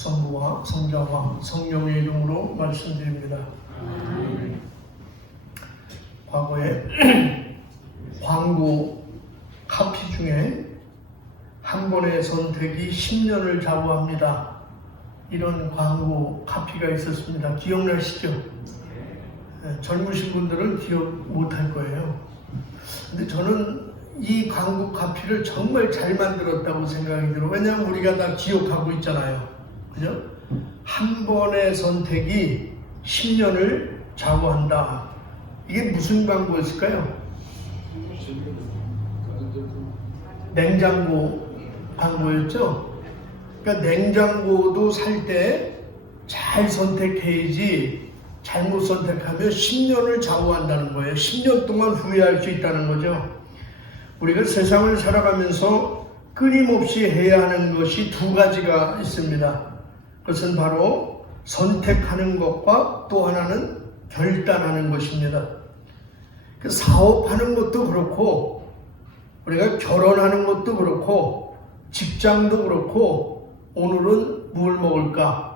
성부와 성자와 성령의 이름으로 말씀드립니다. 과거에 광고 카피 중에 한 번의 선택이 10년을 좌우합니다. 이런 광고 카피가 있었습니다. 기억나시죠? 젊으신 분들은 기억 못할 거예요. 근데 저는 이 광고 카피를 정말 잘 만들었다고 생각이 들어요. 왜냐하면 우리가 다 기억하고 있잖아요. 그죠? 한 번의 선택이 10년을 좌우한다. 이게 무슨 광고였을까요? 냉장고 광고였죠? 그러니까 냉장고도 살 때 잘 선택해야지 잘못 선택하면 10년을 좌우한다는 거예요. 10년 동안 후회할 수 있다는 거죠. 우리가 세상을 살아가면서 끊임없이 해야 하는 것이 두 가지가 있습니다. 그것은 바로 선택하는 것과 또 하나는 결단하는 것입니다. 그 사업하는 것도 그렇고 우리가 결혼하는 것도 그렇고 직장도 그렇고 오늘은 뭘 먹을까?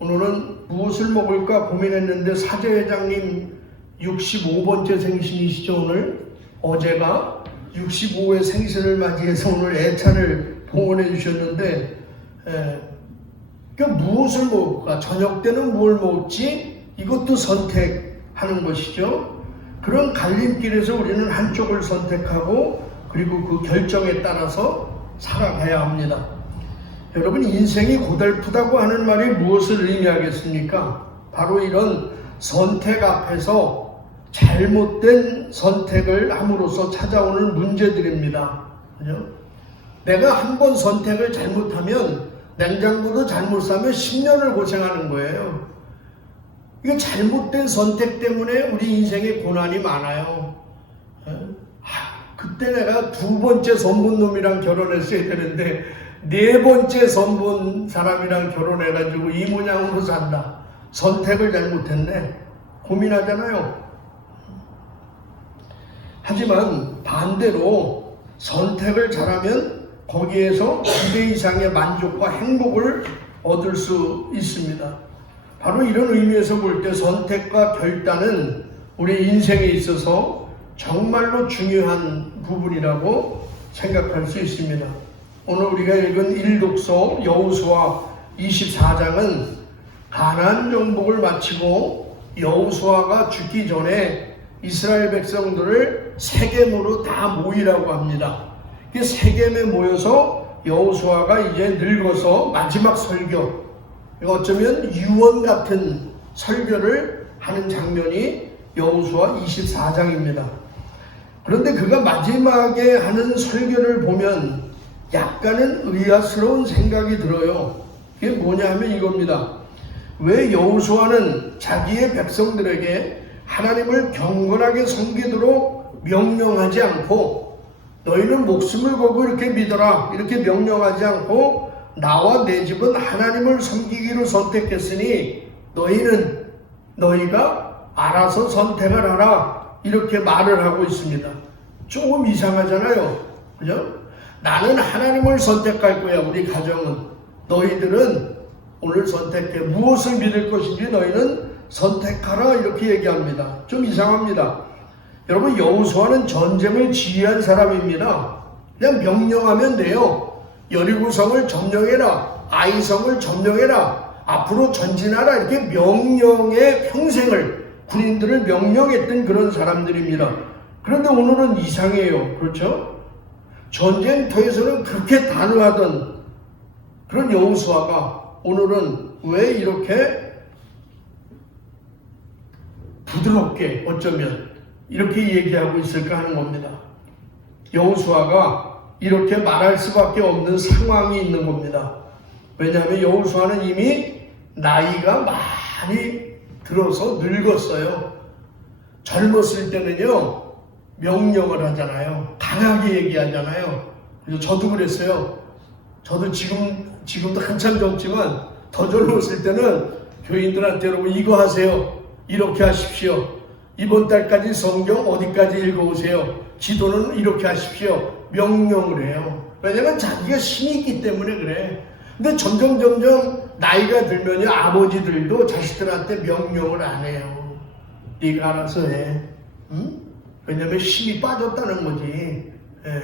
오늘은 무엇을 먹을까 고민했는데 사제회장님 65번째 생신이시죠 오늘? 어제가 65회 생신을 맞이해서 오늘 애찬을 봉헌해 주셨는데 그러니까 무엇을 먹을까? 저녁 때는 뭘 먹지? 이것도 선택하는 것이죠. 그런 갈림길에서 우리는 한쪽을 선택하고 그리고 그 결정에 따라서 살아가야 합니다. 여러분 인생이 고달프다고 하는 말이 무엇을 의미하겠습니까? 바로 이런 선택 앞에서 잘못된 선택을 함으로써 찾아오는 문제들입니다. 그죠? 내가 한 번 선택을 잘못하면 냉장고도 잘못 사면 10년을 고생하는 거예요. 이거 잘못된 선택 때문에 우리 인생에 고난이 많아요. 그때 내가 두 번째 선본 놈이랑 결혼했어야 되는데 네 번째 선본 사람이랑 결혼해가지고 이 모양으로 산다. 선택을 잘못했네. 고민하잖아요. 하지만 반대로 선택을 잘하면 거기에서 기대 이상의 만족과 행복을 얻을 수 있습니다. 바로 이런 의미에서 볼 때 선택과 결단은 우리 인생에 있어서 정말로 중요한 부분이라고 생각할 수 있습니다. 오늘 우리가 읽은 일독서 여호수아 24장은 가나안 정복을 마치고 여호수아가 죽기 전에 이스라엘 백성들을 세겜으로 다 모이라고 합니다. 세겜에 모여서 여호수아가 이제 늙어서 마지막 설교, 어쩌면 유언 같은 설교를 하는 장면이 여호수아 24장입니다. 그런데 그가 마지막에 하는 설교를 보면 약간은 의아스러운 생각이 들어요. 그게 뭐냐 하면 이겁니다. 왜 여호수아는 자기의 백성들에게 하나님을 경건하게 섬기도록 명령하지 않고 너희는 목숨을 걸고 이렇게 믿어라 이렇게 명령하지 않고 나와 내 집은 하나님을 섬기기로 선택했으니 너희가 알아서 선택을 하라 이렇게 말을 하고 있습니다. 조금 이상하잖아요. 그죠? 나는 하나님을 선택할 거야. 우리 가정은. 너희들은 오늘 선택해. 무엇을 믿을 것인지 너희는 선택하라 이렇게 얘기합니다. 좀 이상합니다. 여러분 여호수아는 전쟁을 지휘한 사람입니다. 그냥 명령하면 돼요. 여리고성을 점령해라. 아이성을 점령해라. 앞으로 전진하라. 이렇게 명령의 평생을 군인들을 명령했던 그런 사람들입니다. 그런데 오늘은 이상해요. 그렇죠? 전쟁터에서는 그렇게 단호하던 그런 여호수아가 오늘은 왜 이렇게 부드럽게 어쩌면 이렇게 얘기하고 있을까 하는 겁니다. 여호수아가 이렇게 말할 수밖에 없는 상황이 있는 겁니다. 왜냐하면 여호수아는 이미 나이가 많이 들어서 늙었어요. 젊었을 때는요 명령을 하잖아요. 강하게 얘기하잖아요. 그래서 저도 그랬어요. 저도 지금도 한참 젊지만 더 젊었을 때는 교인들한테 여러분 이거 하세요. 이렇게 하십시오. 이번 달까지 성경 어디까지 읽어오세요. 기도는 이렇게 하십시오. 명령을 해요. 왜냐면 자기가 신이 있기 때문에 그래. 근데 점점 나이가 들면요, 아버지들도 자식들한테 명령을 안 해요. 네가 알아서 해. 응? 왜냐면 힘이 빠졌다는 거지. 예.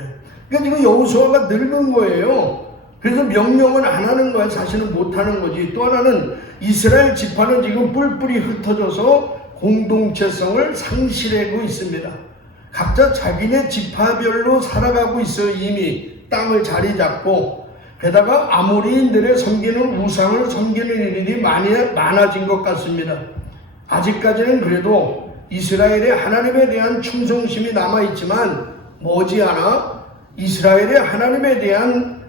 그러니까 지금 여호수아가 늙은 거예요. 그래서 명령을 안 하는 거야. 자신은 못 하는 거지. 또 하나는 이스라엘 지파는 지금 뿔뿔이 흩어져서 공동체성을 상실하고 있습니다. 각자 자기네 지파별로 살아가고 있어요. 이미 땅을 자리 잡고. 게다가 아모리인들의 섬기는 우상을 섬기는 일이 많아진 것 같습니다. 아직까지는 그래도 이스라엘의 하나님에 대한 충성심이 남아있지만 머지않아 이스라엘의 하나님에 대한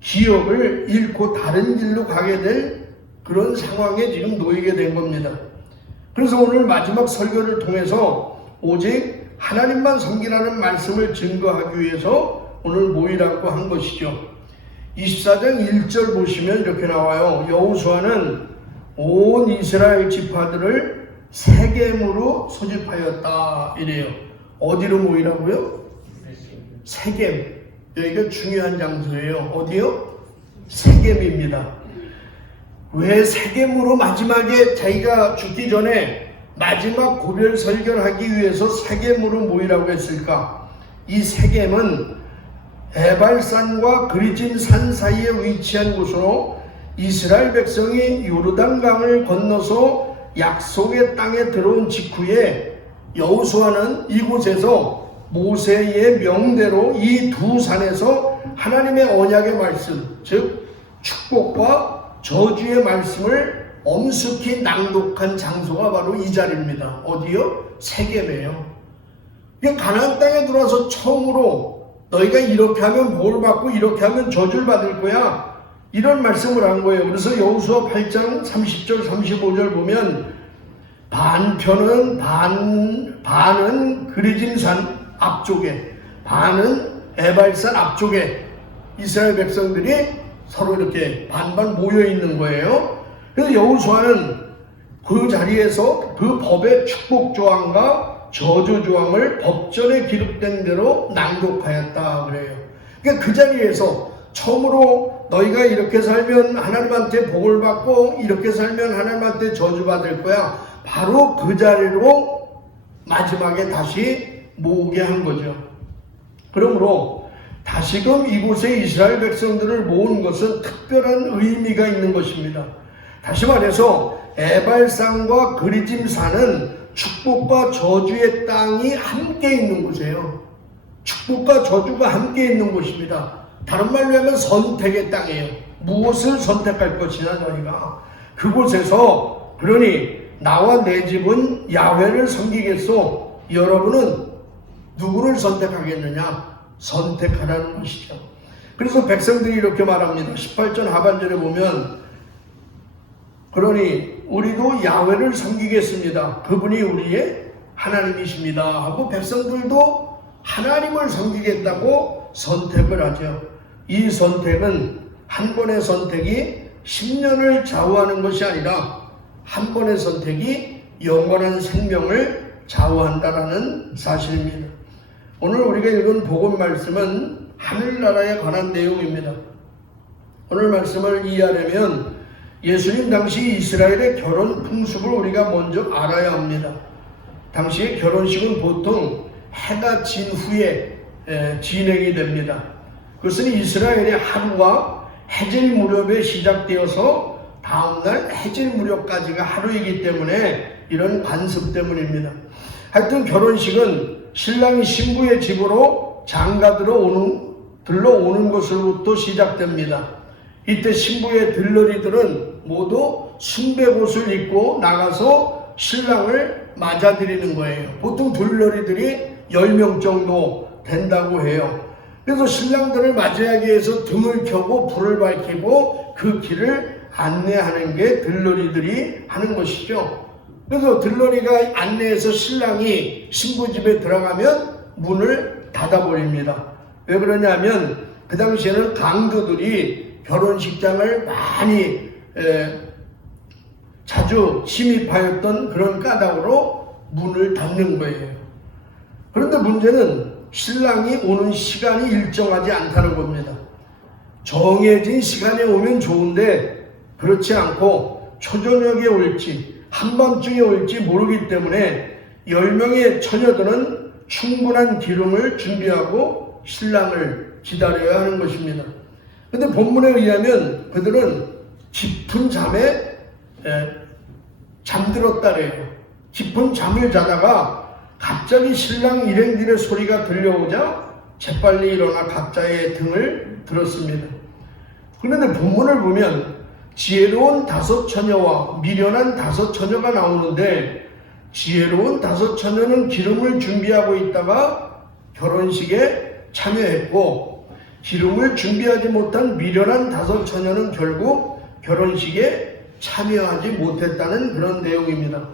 기억을 잃고 다른 길로 가게 될 그런 상황에 지금 놓이게 된 겁니다. 그래서 오늘 마지막 설교를 통해서 오직 하나님만 섬기라는 말씀을 증거하기 위해서 오늘 모이라고 한 것이죠. 24장 1절 보시면 이렇게 나와요. 여호수아는 온 이스라엘 지파들을 세겜으로 소집하였다 이래요. 어디로 모이라고요? 세겜. 여기가 중요한 장소예요. 어디요? 세겜입니다. 왜 세겜으로 마지막에 자기가 죽기 전에 마지막 고별 설교를 하기 위해서 세겜으로 모이라고 했을까? 이 세겜은 에발산과 그리짐 산 사이에 위치한 곳으로 이스라엘 백성이 요르단강을 건너서 약속의 땅에 들어온 직후에 여호수아는 이곳에서 모세의 명대로 이 두 산에서 하나님의 언약의 말씀, 즉 축복과 저주의 말씀을 엄숙히 낭독한 장소가 바로 이 자리입니다. 어디요? 세겜이에요. 가나안 땅에 들어와서 처음으로 너희가 이렇게 하면 복을 받고 이렇게 하면 저주를 받을 거야, 이런 말씀을 한 거예요. 그래서 여호수아 8장 30절 35절 보면 반편은 반은 그리짐산 앞쪽에, 반은 에발산 앞쪽에 이스라엘 백성들이 서로 이렇게 반반 모여 있는 거예요. 그래서 여호수아는 그 자리에서 그 법의 축복 조항과 저주 조항을 법전에 기록된 대로 낭독하였다 그래요. 그러니까 그 자리에서 처음으로 너희가 이렇게 살면 하나님한테 복을 받고 이렇게 살면 하나님한테 저주 받을 거야, 바로 그 자리로 마지막에 다시 모으게 한 거죠. 그러므로 다시금 이곳에 이스라엘 백성들을 모은 것은 특별한 의미가 있는 것입니다. 다시 말해서 에발산과 그리짐산은 축복과 저주의 땅이 함께 있는 곳이에요. 축복과 저주가 함께 있는 곳입니다. 다른 말로 하면 선택의 땅이에요. 무엇을 선택할 것이냐 너희가. 그곳에서 그러니 나와 내 집은 야훼를 섬기겠소. 여러분은 누구를 선택하겠느냐? 선택하라는 것이죠. 그래서 백성들이 이렇게 말합니다. 18절 하반절에 보면 그러니 우리도 야훼를 섬기겠습니다. 그분이 우리의 하나님이십니다 하고 백성들도 하나님을 섬기겠다고 선택을 하죠. 이 선택은 한 번의 선택이 10년을 좌우하는 것이 아니라 한 번의 선택이 영원한 생명을 좌우한다라는 사실입니다. 오늘 우리가 읽은 복음 말씀은 하늘나라에 관한 내용입니다. 오늘 말씀을 이해하려면 예수님 당시 이스라엘의 결혼 풍습을 우리가 먼저 알아야 합니다. 당시의 결혼식은 보통 해가 진 후에 진행이 됩니다. 그것은 이스라엘의 하루가 해질 무렵에 시작되어서 다음날 해질 무렵까지가 하루이기 때문에 이런 관습 때문입니다. 하여튼 결혼식은 신랑이 신부의 집으로 장가 들러오는 것으로부터 시작됩니다. 이때 신부의 들러리들은 모두 순백옷을 입고 나가서 신랑을 맞아들이는 거예요. 보통 들러리들이 10명 정도 된다고 해요. 그래서 신랑들을 맞이하기 위해서 등을 켜고 불을 밝히고 그 길을 안내하는 게 들러리들이 하는 것이죠. 그래서 들러리가 안내해서 신랑이 신부 집에 들어가면 문을 닫아버립니다. 왜 그러냐면 그 당시에는 강도들이 결혼식장을 많이 자주 침입하였던 그런 까닭으로 문을 닫는 거예요. 그런데 문제는 신랑이 오는 시간이 일정하지 않다는 겁니다. 정해진 시간에 오면 좋은데 그렇지 않고 초저녁에 올지 한밤중에 올지 모르기 때문에 10명의 처녀들은 충분한 기름을 준비하고 신랑을 기다려야 하는 것입니다. 그런데 본문에 의하면 그들은 깊은 잠에 잠들었다래요. 깊은 잠을 자다가 갑자기 신랑 일행들의 소리가 들려오자 재빨리 일어나 각자의 등을 들었습니다. 그런데 본문을 보면 지혜로운 5 처녀와 미련한 5 처녀가 나오는데 지혜로운 5 처녀는 기름을 준비하고 있다가 결혼식에 참여했고 기름을 준비하지 못한 미련한 5 처녀는 결국 결혼식에 참여하지 못했다는 그런 내용입니다.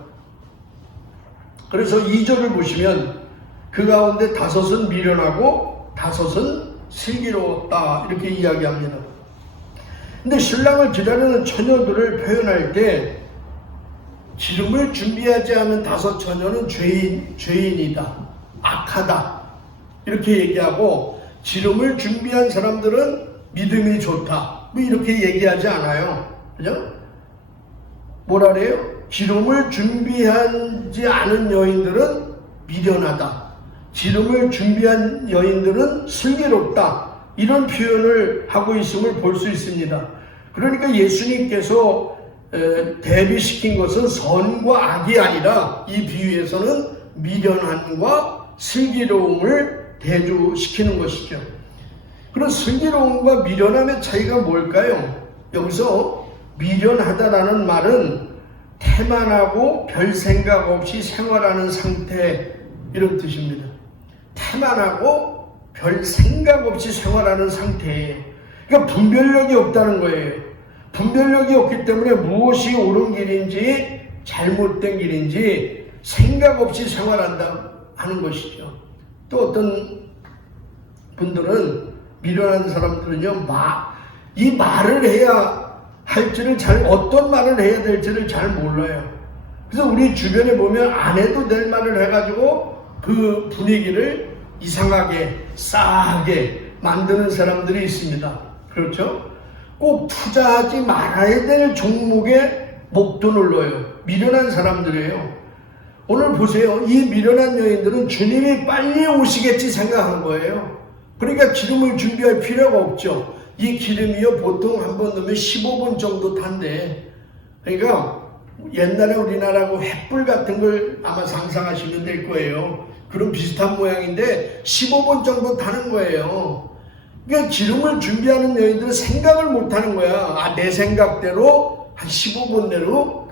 그래서 2절을 보시면 그 가운데 5은 미련하고 5은 슬기로웠다 이렇게 이야기합니다. 근데 신랑을 기다리는 처녀들을 표현할 때 기름을 준비하지 않은 5 처녀는 죄인이다, 악하다 이렇게 얘기하고 기름을 준비한 사람들은 믿음이 좋다 뭐 이렇게 얘기하지 않아요. 그죠? 뭐라 그래요? 기름을 준비하지 않은 여인들은 미련하다, 기름을 준비한 여인들은 슬기롭다 이런 표현을 하고 있음을 볼 수 있습니다. 그러니까 예수님께서 대비시킨 것은 선과 악이 아니라 이 비유에서는 미련함과 슬기로움을 대조시키는 것이죠. 그럼 슬기로움과 미련함의 차이가 뭘까요? 여기서 미련하다라는 말은 태만하고 별 생각 없이 생활하는 상태 이런 뜻입니다. 태만하고 별 생각 없이 생활하는 상태예요. 그러니까 분별력이 없다는 거예요. 분별력이 없기 때문에 무엇이 옳은 길인지 잘못된 길인지 생각 없이 생활한다 하는 것이죠. 또 어떤 분들은 미련한 사람들은요, 이 말을 해야 할지를 어떤 말을 해야 될지를 잘 몰라요. 그래서 우리 주변에 보면 안 해도 될 말을 해가지고 그 분위기를 이상하게 싸하게 만드는 사람들이 있습니다. 그렇죠? 꼭 투자하지 말아야 될 종목에 목돈을 넣어요. 미련한 사람들이에요. 오늘 보세요. 이 미련한 여인들은 주님이 빨리 오시겠지 생각한 거예요. 그러니까 기름을 준비할 필요가 없죠. 이 기름이요 보통 한 번 넣으면 15분 정도 탄대. 그러니까 옛날에 우리나라하고 횃불 같은 걸 아마 상상하시면 될 거예요. 그런 비슷한 모양인데 15분 정도 타는 거예요. 그러니까 기름을 준비하는 여인들은 생각을 못 하는 거야. 내 생각대로 한 15분 내로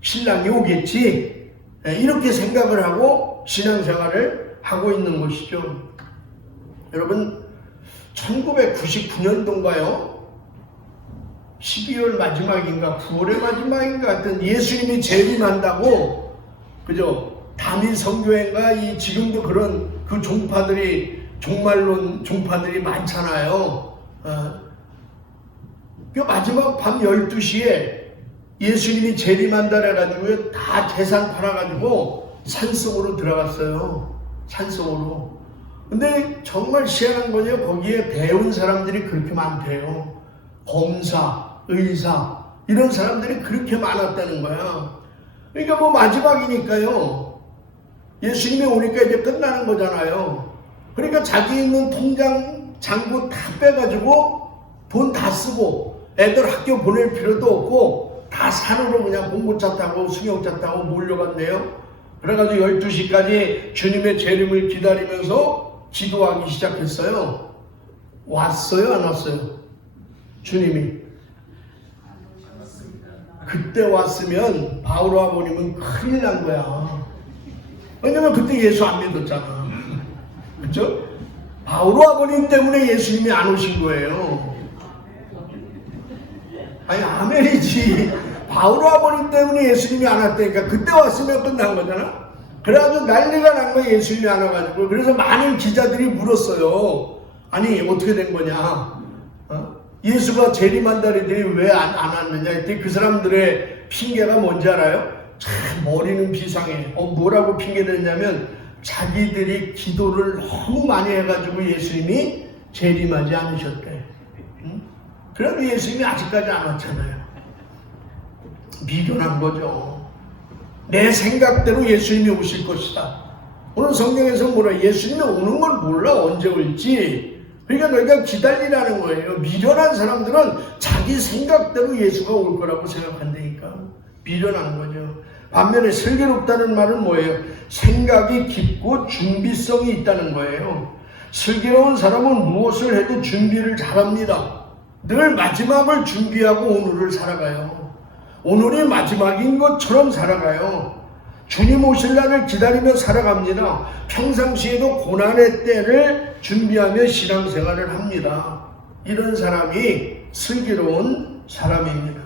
신랑이 오겠지. 이렇게 생각을 하고 신앙생활을 하고 있는 것이죠. 여러분 1999년도인가요? 12월 마지막인가 9월의 마지막인가 하여튼 예수님이 재림한다고 그죠? 담임 선교회인가 지금도 그런 그 종말론 종파들이 많잖아요. 그 마지막 밤 12시에 예수님이 재림한다 해가지고 다 재산 팔아가지고 산속으로 들어갔어요. 산속으로. 근데 정말 희한한 거죠. 거기에 배운 사람들이 그렇게 많대요. 검사, 의사 이런 사람들이 그렇게 많았다는 거야. 그러니까 뭐 마지막이니까요. 예수님이 오니까 이제 끝나는 거잖아요. 그러니까 자기 있는 통장 잔고 다 빼가지고 돈 다 쓰고 애들 학교 보낼 필요도 없고 다 산으로 그냥 봉고차 타고 승용차 타고 몰려갔네요. 그래가지고 12시까지 주님의 재림을 기다리면서 기도하기 시작했어요. 왔어요? 안 왔어요? 주님이. 그때 왔으면 바울 아버님은 큰일 난 거야. 왜냐면 그때 예수 안 믿었잖아. 그렇죠? 바울 아버님 때문에 예수님이 안 오신 거예요. 아니 아멘이지. 바울 아버님 때문에 예수님이 안 왔다니까. 그때 왔으면 끝난 거잖아. 그래가지고 난리가 난 거야. 예수님이 안 와가지고. 그래서 많은 기자들이 물었어요. 아니 어떻게 된 거냐. 예수가 재림한다리더니 왜 안 왔느냐 했더니 그 사람들의 핑계가 뭔지 알아요? 참 머리는 비상해. 뭐라고 핑계댔냐면 자기들이 기도를 너무 많이 해가지고 예수님이 재림하지 않으셨대. 그럼 예수님이 아직까지 안 왔잖아요. 미련한 거죠. 내 생각대로 예수님이 오실 것이다. 오늘 성경에서 뭐라, 예수님이 오는 걸 몰라, 언제 올지. 그러니까 너희가 기다리라는 거예요. 미련한 사람들은 자기 생각대로 예수가 올 거라고 생각한다니까. 미련한 거죠. 반면에 슬기롭다는 말은 뭐예요? 생각이 깊고 준비성이 있다는 거예요. 슬기로운 사람은 무엇을 해도 준비를 잘합니다. 늘 마지막을 준비하고 오늘을 살아가요. 오늘이 마지막인 것처럼 살아가요. 주님 오실 날을 기다리며 살아갑니다. 평상시에도 고난의 때를 준비하며 신앙생활을 합니다. 이런 사람이 슬기로운 사람입니다.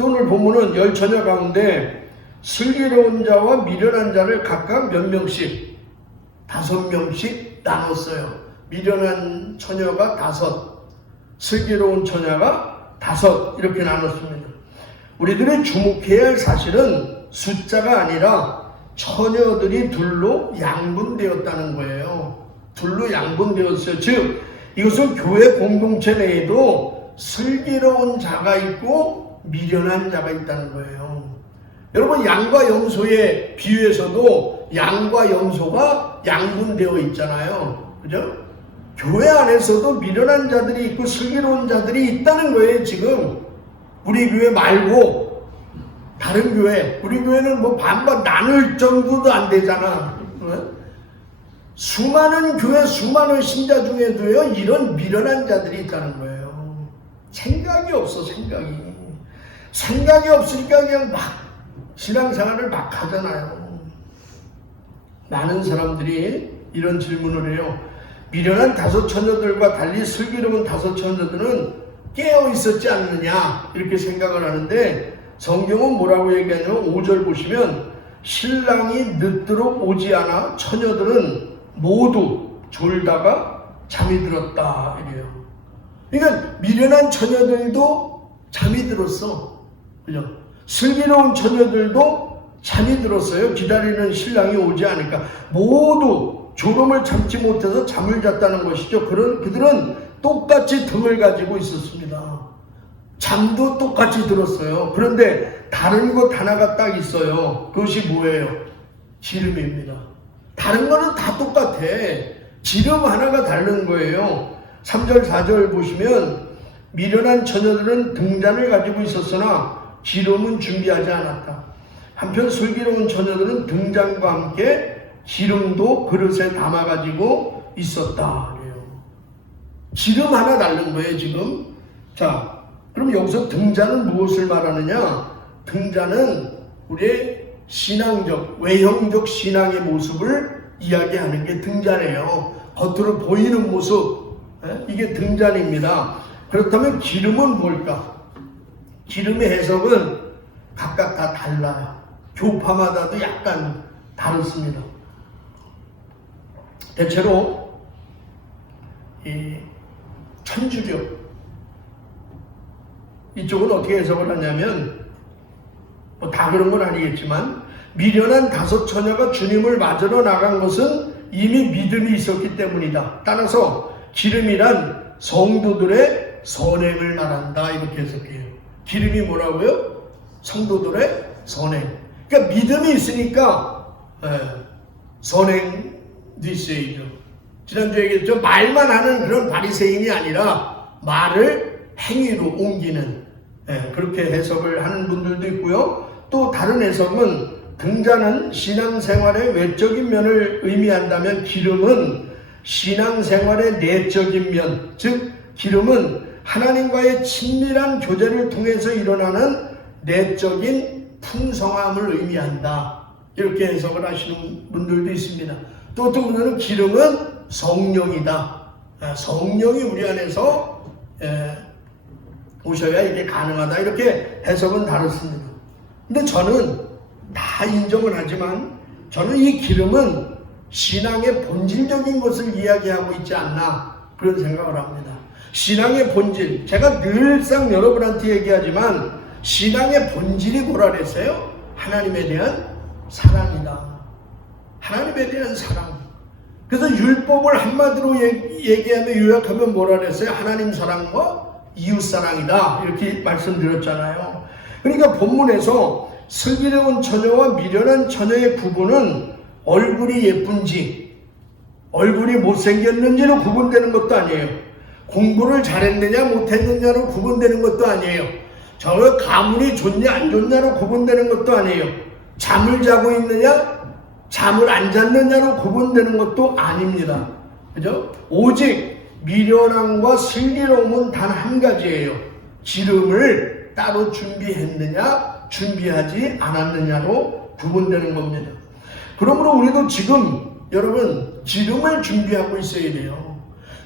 오늘 본문은 10처녀 가운데 슬기로운 자와 미련한 자를 각각 몇 명씩, 5명씩 나눴어요. 미련한 처녀가 5, 슬기로운 처녀가 5 이렇게 나눴습니다. 우리들이 주목해야 할 사실은 숫자가 아니라 처녀들이 둘로 양분되었다는 거예요. 둘로 양분되었어요. 즉 이것은 교회 공동체 내에도 슬기로운 자가 있고 미련한 자가 있다는 거예요. 여러분, 양과 염소의 비유에서도 양과 염소가 양분되어 있잖아요. 그죠? 교회 안에서도 미련한 자들이 있고 슬기로운 자들이 있다는 거예요. 지금 우리 교회 말고 다른 교회, 우리 교회는 뭐 반반 나눌 정도도 안 되잖아. 수많은 교회, 수많은 신자 중에도요, 이런 미련한 자들이 있다는 거예요. 생각이 없어, 생각이 없으니까 그냥 막 신앙생활을 막 하잖아요. 많은 사람들이 이런 질문을 해요. 미련한 5 처녀들과 달리 슬기로운 5 처녀들은 깨어 있었지 않느냐, 이렇게 생각을 하는데, 성경은 뭐라고 얘기하냐면 5절 보시면 신랑이 늦도록 오지 않아 처녀들은 모두 졸다가 잠이 들었다 이래요. 그러니까 미련한 처녀들도 잠이 들었어. 그죠? 슬기로운 처녀들도 잠이 들었어요. 기다리는 신랑이 오지 않으니까. 모두 졸음을 참지 못해서 잠을 잤다는 것이죠. 그들은 똑같이 등을 가지고 있었습니다. 잠도 똑같이 들었어요. 그런데 다른 것 하나가 딱 있어요. 그것이 뭐예요? 지름입니다. 다른 거는 다 똑같아. 지름 하나가 다른 거예요. 3절 4절 보시면 미련한 처녀들은 등잔을 가지고 있었으나 기름은 준비하지 않았다. 한편 슬기로운 처녀들은 등잔과 함께 기름도 그릇에 담아가지고 있었다. 그래요. 기름 하나 다른 거예요, 지금. 자, 그럼 여기서 등잔은 무엇을 말하느냐? 등잔은 우리의 신앙적, 외형적 신앙의 모습을 이야기하는 게 등잔이에요. 겉으로 보이는 모습, 이게 등잔입니다. 그렇다면 기름은 뭘까? 기름의 해석은 각각 다 달라요. 교파마다도 약간 다릅니다. 대체로 이 천주교 이쪽은 어떻게 해석을 하냐면, 뭐 다 그런 건 아니겠지만, 미련한 5 처녀가 주님을 맞으러 나간 것은 이미 믿음이 있었기 때문이다. 따라서 기름이란 성도들의 선행을 말한다, 이렇게 해석해요. 기름이 뭐라고요? 성도들의 선행. 그러니까 믿음이 있으니까 선행도 있어야죠. 지난주에 얘기했죠. 말만 하는 그런 바리새인이 아니라 말을 행위로 옮기는, 그렇게 해석을 하는 분들도 있고요. 또 다른 해석은 등잔은 신앙생활의 외적인 면을 의미한다면 기름은 신앙생활의 내적인 면, 즉 기름은 하나님과의 친밀한 교제를 통해서 일어나는 내적인 풍성함을 의미한다. 이렇게 해석을 하시는 분들도 있습니다. 또 어떤 분들은 기름은 성령이다. 성령이 우리 안에서 오셔야 이게 가능하다. 이렇게 해석은 다릅니다. 근데 저는 다 인정을 하지만 저는 이 기름은 신앙의 본질적인 것을 이야기하고 있지 않나, 그런 생각을 합니다. 신앙의 본질, 제가 늘상 여러분한테 얘기하지만 신앙의 본질이 뭐라 그랬어요? 하나님에 대한 사랑이다. 하나님에 대한 사랑. 그래서 율법을 한마디로 얘기하며 요약하면 뭐라 그랬어요? 하나님 사랑과 이웃사랑이다 이렇게 말씀드렸잖아요. 그러니까 본문에서 슬기로운 처녀와 미련한 처녀의 구분은 얼굴이 예쁜지 얼굴이 못생겼는지로 구분되는 것도 아니에요. 공부를 잘했느냐 못했느냐로 구분되는 것도 아니에요. 저 가문이 좋냐 안 좋냐로 구분되는 것도 아니에요. 잠을 자고 있느냐 잠을 안 잤느냐로 구분되는 것도 아닙니다. 그죠? 오직 미련함과 슬기로움은 단 한 가지예요. 기름을 따로 준비했느냐 준비하지 않았느냐로 구분되는 겁니다. 그러므로 우리도 지금 여러분 기름을 준비하고 있어야 돼요.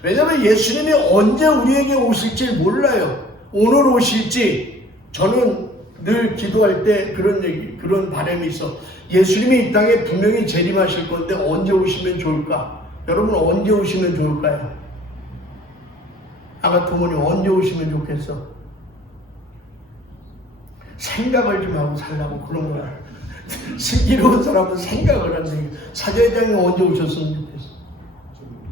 왜냐하면 예수님이 언제 우리에게 오실지 몰라요. 오늘 오실지. 저는 늘 기도할 때 그런 바람이 있어. 예수님이 이 땅에 분명히 재림하실 건데 언제 오시면 좋을까? 여러분 언제 오시면 좋을까요? 아가토모님 언제 오시면 좋겠어? 생각을 좀 하고 살라고 그런 거야. 슬기로운 사람은 생각을 한대. 사제장이 언제 오셨으면 좋겠어?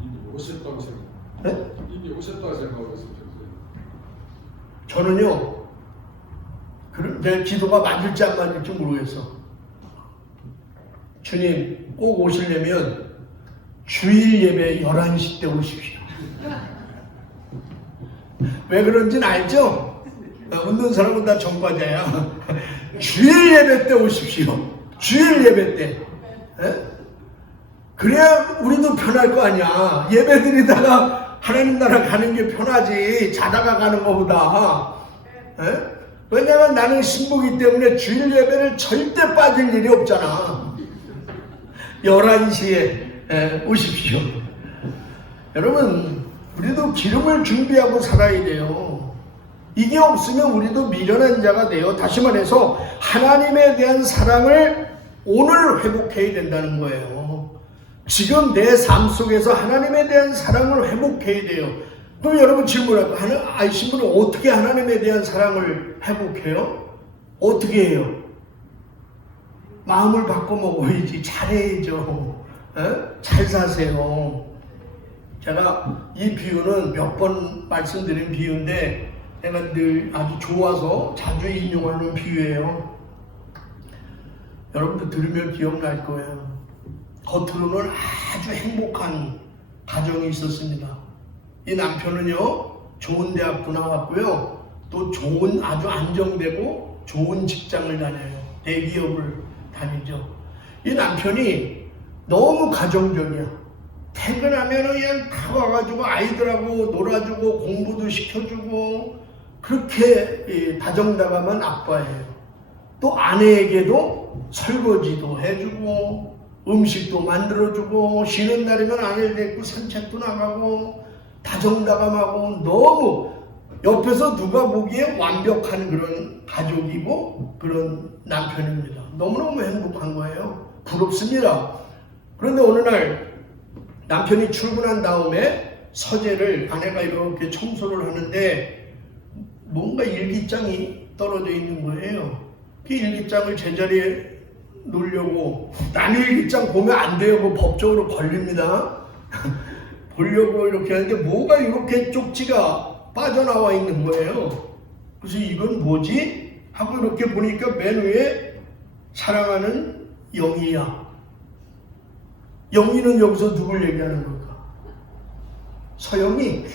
이미 오셨다고 생각. 네? 이미 오셨다고 생각하고 있어요. 저는요, 내 기도가 맞을지 안 맞을지 모르겠어. 주님 꼭 오시려면 주일 예배 11시 때 오십시오. 왜 그런지는 알죠? 웃는 사람은 다 전과자야. 주일 예배 때 오십시오. 주일 예배 때. 에? 그래야 우리도 편할 거 아니야. 예배 드리다가 하나님 나라 가는 게 편하지. 자다가 가는 것보다. 에? 왜냐하면 나는 신부기 때문에 주일 예배를 절대 빠질 일이 없잖아. 11시에 오십시오. 여러분 우리도 기름을 준비하고 살아야 돼요. 이게 없으면 우리도 미련한 자가 돼요. 다시 말해서 하나님에 대한 사랑을 오늘 회복해야 된다는 거예요. 지금 내 삶 속에서 하나님에 대한 사랑을 회복해야 돼요. 그럼 여러분 질문할 거예요. 신부는 어떻게 하나님에 대한 사랑을 회복해요? 어떻게 해요? 마음을 바꿔 먹어야지. 잘해야죠. 잘 사세요. 제가 이 비유는 몇 번 말씀드린 비유인데 내가 늘 아주 좋아서 자주 인용하는 비유예요. 여러분도 들으면 기억날 거예요. 겉으로는 아주 행복한 가정이 있었습니다. 이 남편은요 좋은 대학도 나왔고요 또 좋은 아주 안정되고 좋은 직장을 다녀요. 대기업을 다니죠. 이 남편이 너무 가정적이야. 퇴근하면 그냥 다 와가지고 아이들하고 놀아주고 공부도 시켜주고 그렇게 다정다감한 아빠예요. 또 아내에게도 설거지도 해주고 음식도 만들어주고 쉬는 날이면 아내를 데리고 산책도 나가고 다정다감하고 너무 옆에서 누가 보기에 완벽한 그런 가족이고 그런 남편입니다. 너무너무 행복한 거예요. 부럽습니다. 그런데 어느 날 남편이 출근한 다음에 서재를 아내가 이렇게 청소를 하는데 뭔가 일기장이 떨어져 있는 거예요. 그 일기장을 제자리에 놓으려고 남의 일기장 보면 안 돼요. 뭐 법적으로 걸립니다. 보려고 이렇게 하는데 뭐가 이렇게 쪽지가 빠져나와 있는 거예요. 그래서 이건 뭐지? 하고 이렇게 보니까 맨 위에 사랑하는 영희야. 영희는 여기서 누굴 얘기하는 걸까? 서영이?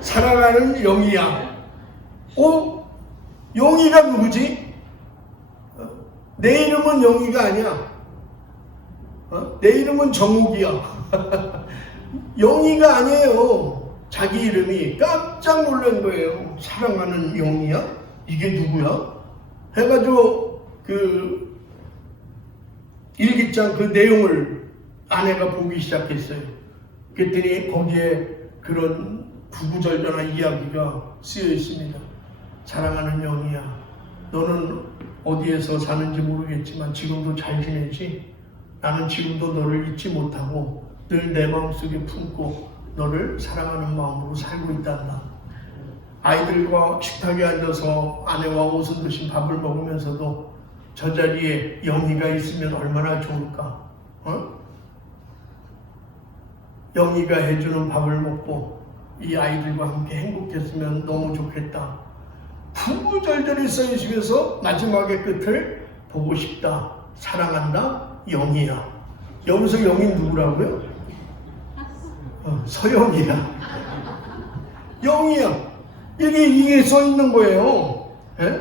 사랑하는 영희야. 영희가 누구지? 내 이름은 영희가 아니야. 내 이름은 정욱이야. 영희가 아니에요. 자기 이름이 깜짝 놀란 거예요. 사랑하는 영희야? 이게 누구야? 해가지고 그 일기장 그 내용을 아내가 보기 시작했어요. 그랬더니 거기에 그런 구구절절한 이야기가 쓰여 있습니다. 사랑하는 영희야, 너는 어디에서 사는지 모르겠지만 지금도 잘 지내지? 나는 지금도 너를 잊지 못하고 늘 내 마음속에 품고 너를 사랑하는 마음으로 살고 있단다. 아이들과 식탁에 앉아서 아내와 옷은 드신 밥을 먹으면서도 저 자리에 영희가 있으면 얼마나 좋을까? 영희가 해주는 밥을 먹고 이 아이들과 함께 행복했으면 너무 좋겠다. 구구절절히 써있으면서 마지막에 끝을 보고 싶다, 사랑한다, 영희야. 여기서 영희 누구라고요? 서영이야. 영희야. 이게 써있는 거예요. 예?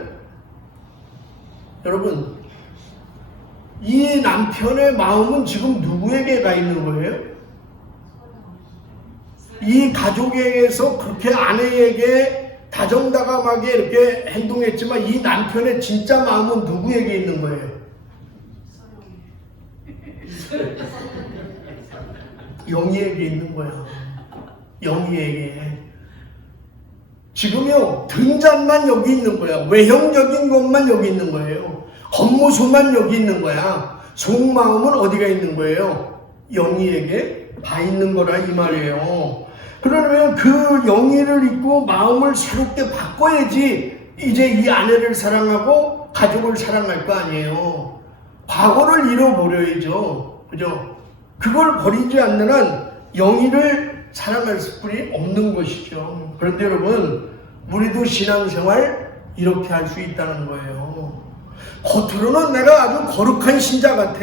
여러분, 이 남편의 마음은 지금 누구에게 가 있는 거예요? 이 가족에게서 그렇게 아내에게 다정다감하게 이렇게 행동했지만 이 남편의 진짜 마음은 누구에게 있는 거예요? 영희에게 있는 거야. 영희에게. 지금요, 등잔만 여기 있는 거야. 외형적인 것만 여기 있는 거예요. 겉모습만 여기 있는 거야. 속마음은 어디가 있는 거예요? 영희에게 가 있는 거라 이 말이에요. 그러면 그 영희를 잊고 마음을 새롭게 바꿔야지 이제 이 아내를 사랑하고 가족을 사랑할 거 아니에요. 과거를 잃어버려야죠. 그죠? 그걸 버리지 않는 한 영희를 사랑할 수뿐이 없는 것이죠. 그런데 여러분, 우리도 신앙생활 이렇게 할 수 있다는 거예요. 겉으로는 내가 아주 거룩한 신자 같아.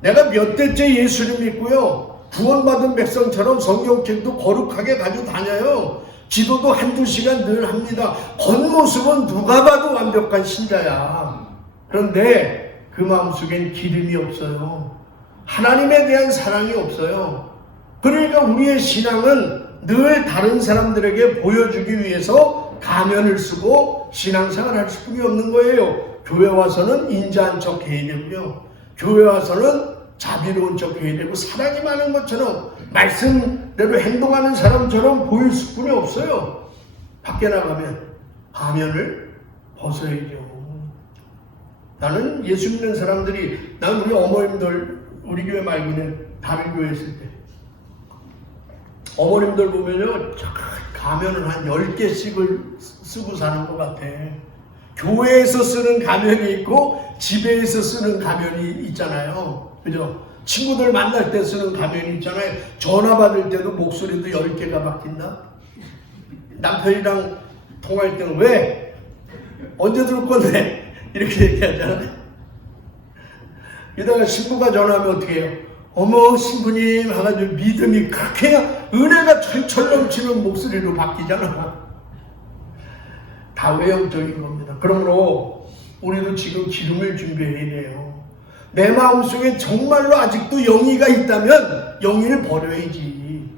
내가 몇 대째 예수를 믿고요, 구원받은 백성처럼 성경책도 거룩하게 가지고 다녀요. 기도도 한두 시간 늘 합니다. 겉모습은 누가 봐도 완벽한 신자야. 그런데 그 마음속엔 기름이 없어요. 하나님에 대한 사랑이 없어요. 그러니까 우리의 신앙은 늘 다른 사람들에게 보여주기 위해서 가면을 쓰고 신앙생활할 수뿐이 없는 거예요. 교회 와서는 인자한 척 해야 되고요, 교회 와서는 자비로운 척 해야 되고, 사랑이 많은 것처럼 말씀대로 행동하는 사람처럼 보일 수뿐이 없어요. 밖에 나가면 가면을 벗어야죠. 나는 예수 믿는 사람들이, 난 우리 어머님들, 우리 교회 말고는 다른 교회 있을 때 어머님들 보면요, 가면을 한 10개씩을 쓰고 사는 것 같아. 교회에서 쓰는 가면이 있고 집에서 쓰는 가면이 있잖아요. 그죠? 친구들 만날 때 쓰는 가면이 있잖아요. 전화 받을 때도 목소리도 10개가 바뀐다. 남편이랑 통화할 때는 왜? 언제 들을 건데? 이렇게 얘기하잖아요. 이따가 신부가 전화하면 어떻게 해요? 어머, 신부님 해가지고 믿음이 그렇게 은혜가 철철 넘치는 목소리로 바뀌잖아. 다 외형적인 겁니다. 그러므로 우리도 지금 기름을 준비해야 돼요. 내 마음속에 정말로 아직도 영희가 있다면 영희를 버려야지.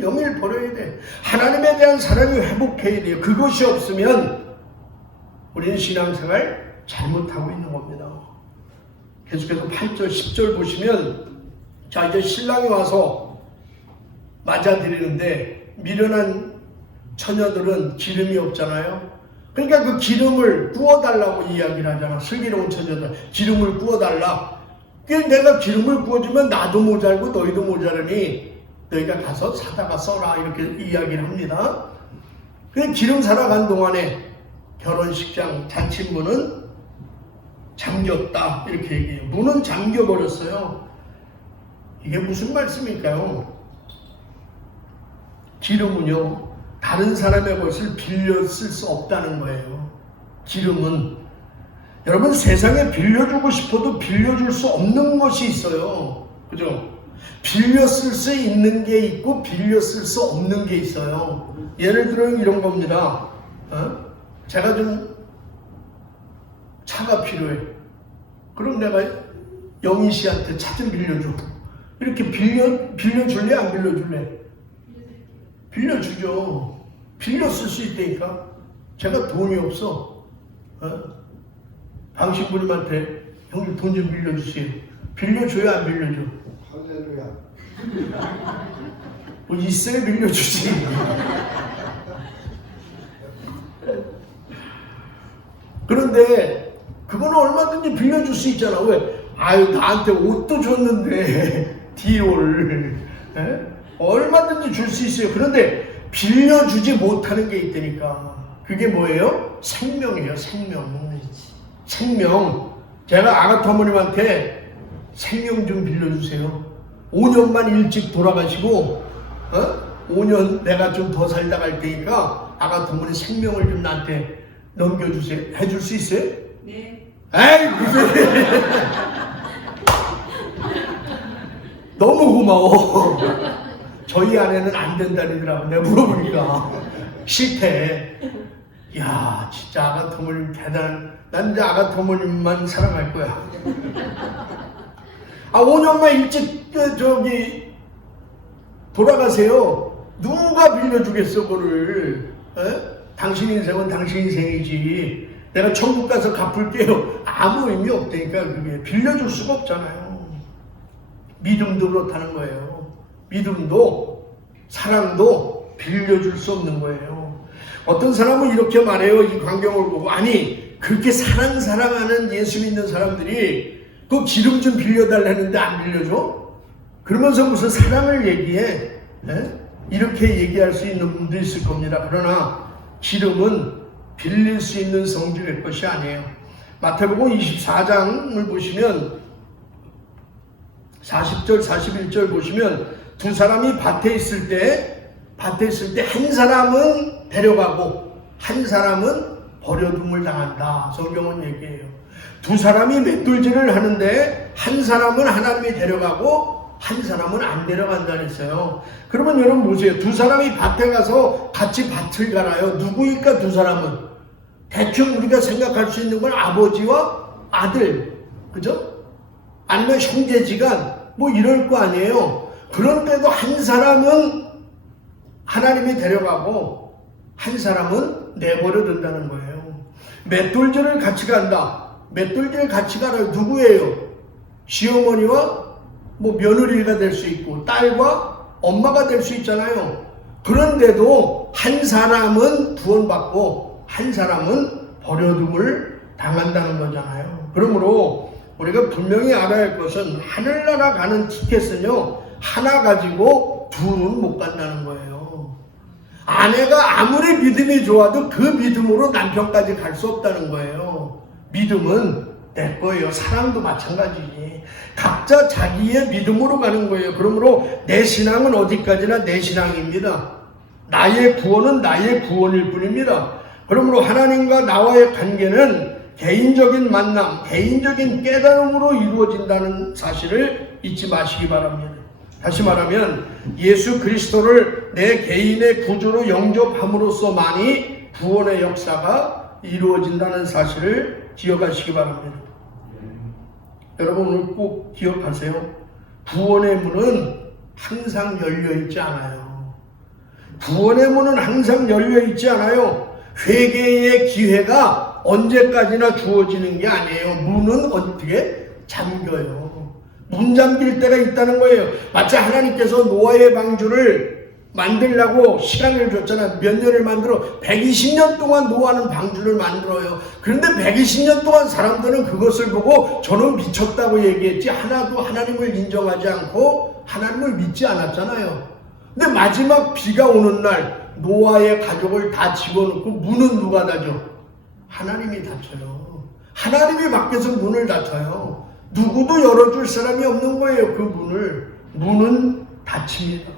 영희를 버려야 돼. 하나님에 대한 사랑이 회복해야 돼요. 그것이 없으면 우리는 신앙생활 잘못하고 있는 겁니다. 계속해서 8절, 10절 보시면, 자, 이제 신랑이 와서 맞아드리는데 미련한 처녀들은 기름이 없잖아요. 그러니까 그 기름을 부어달라고 이야기를 하잖아. 슬기로운 처녀들, 기름을 부어달라. 내가 기름을 부어주면 나도 모자르고 너희도 모자르니 너희가 가서 사다가 써라, 이렇게 이야기를 합니다. 그 기름 사러 간 동안에 결혼식장 잔치문은 잠겼다, 이렇게 얘기해요. 문은 잠겨버렸어요. 이게 무슨 말씀일까요? 기름은요, 다른 사람의 것을 빌려 쓸 수 없다는 거예요. 기름은, 여러분, 세상에 빌려주고 싶어도 빌려줄 수 없는 것이 있어요. 그죠? 빌려 쓸 수 있는 게 있고 빌려 쓸 수 없는 게 있어요. 예를 들어 이런 겁니다. 제가 좀 차가 필요해. 그럼 내가 영희 씨한테 차 좀 빌려줘. 이렇게 빌려줄래? 안 빌려줄래? 빌려주죠. 빌려 쓸 수 있다니까. 제가 돈이 없어. 당신부님한테 형님 돈 좀 빌려주세요. 빌려줘요? 안 빌려줘? 할렐루야. 뭐 있어야 빌려주지. 그런데 그거는 얼마든지 빌려줄 수 있잖아. 왜? 아유, 나한테 옷도 줬는데 디올 얼마든지 줄 수 있어요. 그런데 빌려주지 못하는 게 있다니까. 그게 뭐예요? 생명이에요. 생명. 제가 아가토모님한테 생명 좀 빌려주세요. 5년만 일찍 돌아가시고 5년 내가 좀 더 살다 갈 테니까 아가토문의 생명을 좀 나한테 넘겨주세요. 해줄 수 있어요? 네. 에이 무슨 너무 고마워. 저희 아내는 안 된다니더라고. 내가 물어보니까 싫대. 야 진짜 아가토모님 대단한. 난 이제 아가토모님만 사랑할 거야. 5년만 일찍 저기 돌아가세요. 누가 빌려주겠어 그거를. 당신 인생은 당신 인생이지. 내가 천국 가서 갚을게요. 아무 의미 없다니까. 그게 빌려줄 수가 없잖아요. 믿음도 그렇다는 거예요. 믿음도 사랑도 빌려줄 수 없는 거예요. 어떤 사람은 이렇게 말해요. 이 광경을 보고. 아니 그렇게 사랑하는 예수 믿는 사람들이 그 기름 좀 빌려달라는데 안 빌려줘? 그러면서 무슨 사랑을 얘기해? 이렇게 얘기할 수 있는 분도 있을 겁니다. 그러나 기름은 빌릴 수 있는 성질의 것이 아니에요. 마태복음 24장을 보시면 40절 41절 보시면 두 사람이 밭에 있을 때 한 사람은 데려가고 한 사람은 버려둠을 당한다. 성경은 얘기해요. 두 사람이 맷돌질을 하는데 한 사람은 하나님이 데려가고 한 사람은 안 데려간다 그랬어요. 그러면 여러분 보세요. 두 사람이 밭에 가서 같이 밭을 갈아요. 누구일까 두 사람은? 대충 우리가 생각할 수 있는 건 아버지와 아들, 그죠? 아니면 형제지간 뭐 이럴 거 아니에요. 그런데도 한 사람은 하나님이 데려가고 한 사람은 내버려 둔다는 거예요. 맷돌질을 같이 간다. 맷돌질 같이 가라. 누구예요? 시어머니와 뭐 며느리가 될 수 있고 딸과 엄마가 될 수 있잖아요. 그런데도 한 사람은 구원받고 한 사람은 버려둠을 당한다는 거잖아요. 그러므로 우리가 분명히 알아야 할 것은 하늘나라 가는 티켓은요 하나 가지고 둘은 못 간다는 거예요. 아내가 아무리 믿음이 좋아도 그 믿음으로 남편까지 갈 수 없다는 거예요. 믿음은 내 거예요. 사랑도 마찬가지지. 각자 자기의 믿음으로 가는 거예요. 그러므로 내 신앙은 어디까지나 내 신앙입니다. 나의 구원은 나의 구원일 뿐입니다. 그러므로 하나님과 나와의 관계는 개인적인 만남, 개인적인 깨달음으로 이루어진다는 사실을 잊지 마시기 바랍니다. 다시 말하면 예수 그리스도를 내 개인의 구주로 영접함으로써만이 구원의 역사가 이루어진다는 사실을 기억하시기 바랍니다. 여러분 오늘 꼭 기억하세요. 구원의 문은 항상 열려있지 않아요. 구원의 문은 항상 열려있지 않아요. 회개의 기회가 언제까지나 주어지는 게 아니에요. 문은 어떻게 잠겨요. 문 잠길 때가 있다는 거예요. 마치 하나님께서 노아의 방주를 만들려고 시간을 줬잖아요. 몇 년을 만들어? 120년 동안 노아는 방주를 만들어요. 그런데 120년 동안 사람들은 그것을 보고 저는 미쳤다고 얘기했지 하나도 하나님을 인정하지 않고 하나님을 믿지 않았잖아요. 근데 마지막 비가 오는 날 노아의 가족을 다 집어넣고 문은 누가 닫죠? 하나님이 닫혀요. 하나님이 밖에서 문을 닫혀요. 누구도 열어줄 사람이 없는 거예요. 그 문은 닫힙니다.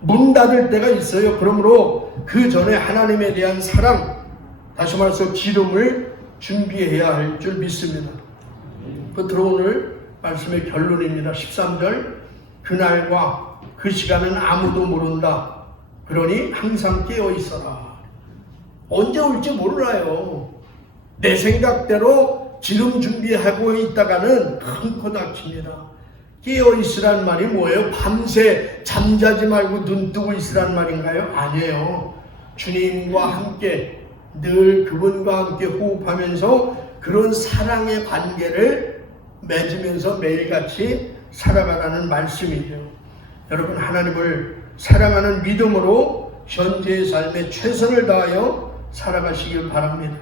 문 닫을 때가 있어요. 그러므로 그 전에 하나님에 대한 사랑, 다시 말해서 기름을 준비해야 할 줄 믿습니다. 끝으로 오늘 말씀의 결론입니다. 13절 그날과 그 시간은 아무도 모른다. 그러니 항상 깨어 있어라. 언제 올지 몰라요. 내 생각대로 기름 준비하고 있다가는 큰 코 다칩니다. 깨어있으란 말이 뭐예요? 밤새 잠자지 말고 눈 뜨고 있으란 말인가요? 아니에요. 주님과 함께 늘 그분과 함께 호흡하면서 그런 사랑의 관계를 맺으면서 매일같이 살아가라는 말씀이죠. 여러분 하나님을 사랑하는 믿음으로 현재의 삶에 최선을 다하여 살아가시길 바랍니다.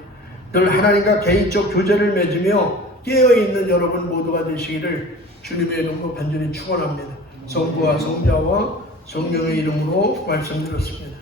늘 하나님과 개인적 교제를 맺으며 깨어있는 여러분 모두가 되시기를 주님의 이름으로 간절히 축원합니다. 성부와 성자와 성령의 이름으로 말씀드렸습니다.